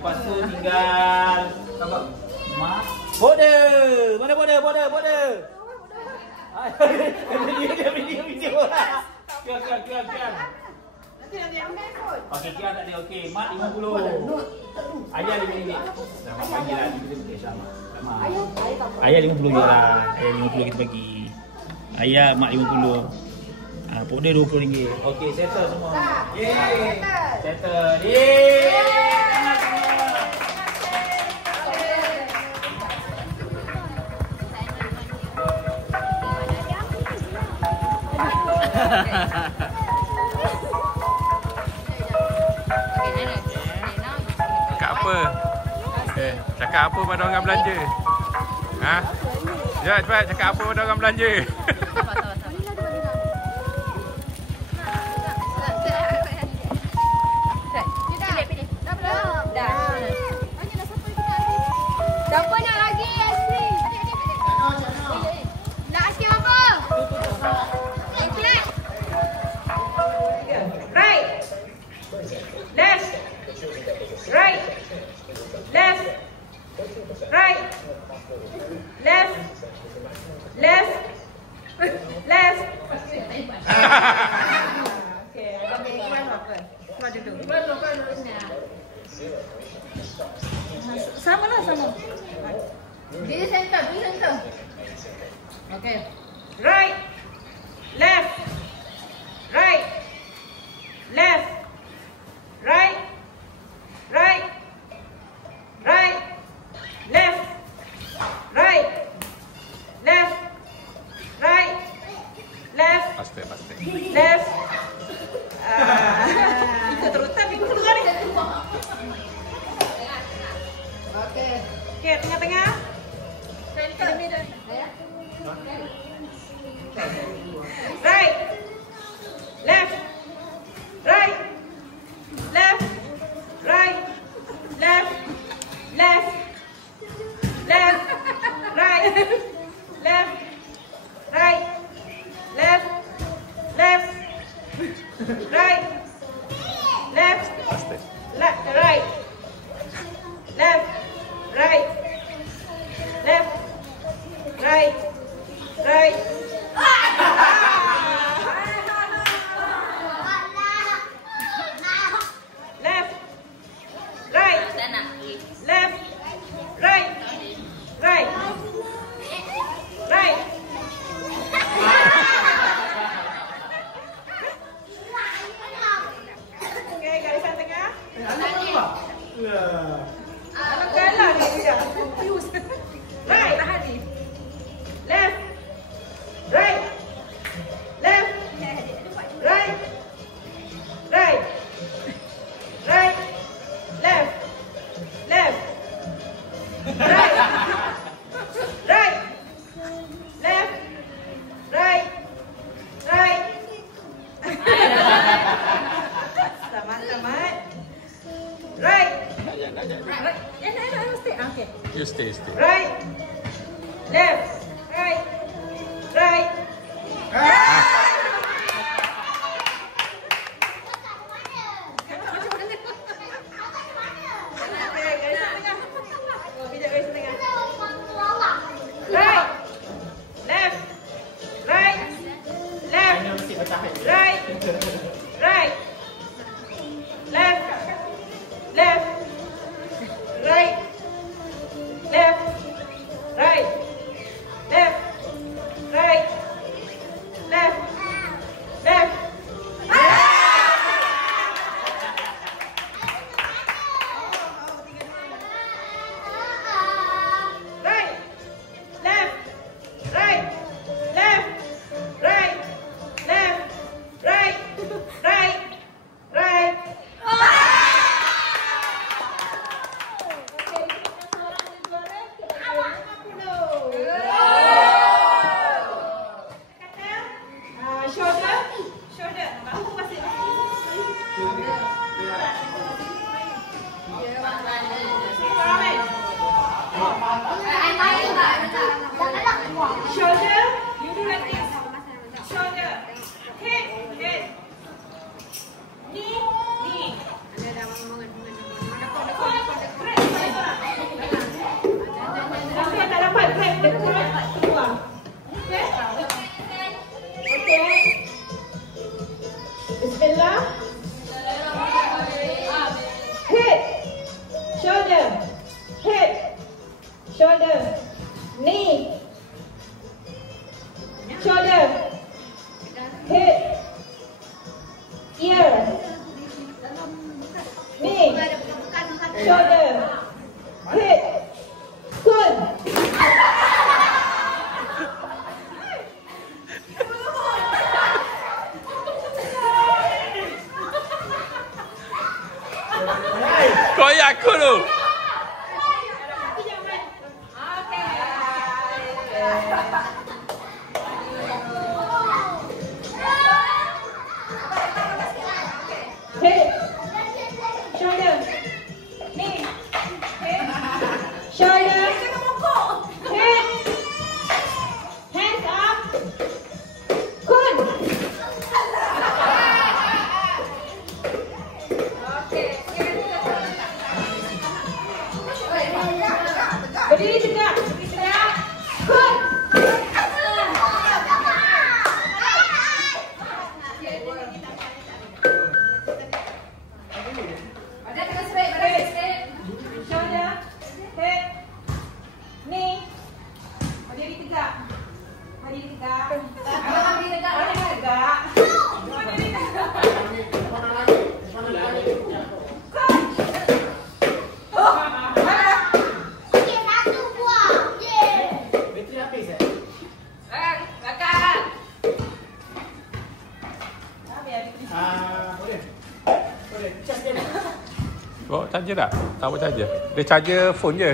Lepas tu tinggal mak. Border. Mana border? Video. Kian. Okey, Kian tak ada. Okey, mak 50. Ayah RM5. Sama bagilah kita sama. Ayah 50 je lah. Ayah 50 kita bagi. Ayah mak 50. Powder RM20. Okey, settle semua. Yeay. Settle. Yeay. Cakap apa? Cakap apa pada orang belanja? Ha? Cepat cakap apa pada orang belanja? Siapa nak lagi aiskrim? Nak aiskrim apa? Right. Left. Right. Left. Right. Left. Left. Left. Okey, ada iklan apa? Maju dulu. Sama. Di center. Okey. Right. Left. Right. Left. Right. Right. Right. Left. Right. Left. Right. Left. Pasti. Left. Ikut terutan, ikut keluar ni. Okey. Okey, tengah-tengah. Right. Left. Right. Left. Right. Left. Left. Left. Right. Left. Right. Left. Left. Right. Left. Pasti. Right. Left. Right. Left. Right. Right. Left. Right. Left. Right. Right. Right. Okey, garisan tengah. Anak kalah ni dia. Right. Left. Right. Left. Right. Right. Right. Left. Left. Right. Right. Left. Right. Right. Tamat. Right. Okay. You stay. Right. Left. Right. Right. Right. Left. Right. Left. Right. Right. Left. Left. Right. Left. Right. Left. Right. Left. Left. Right. Left. Right. Left. Right. Left. Right. Bawa charger tak? Tak bawa charger. Dia charger phone je.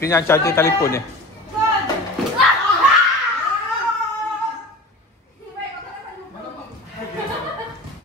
Pinjam charger telefon je.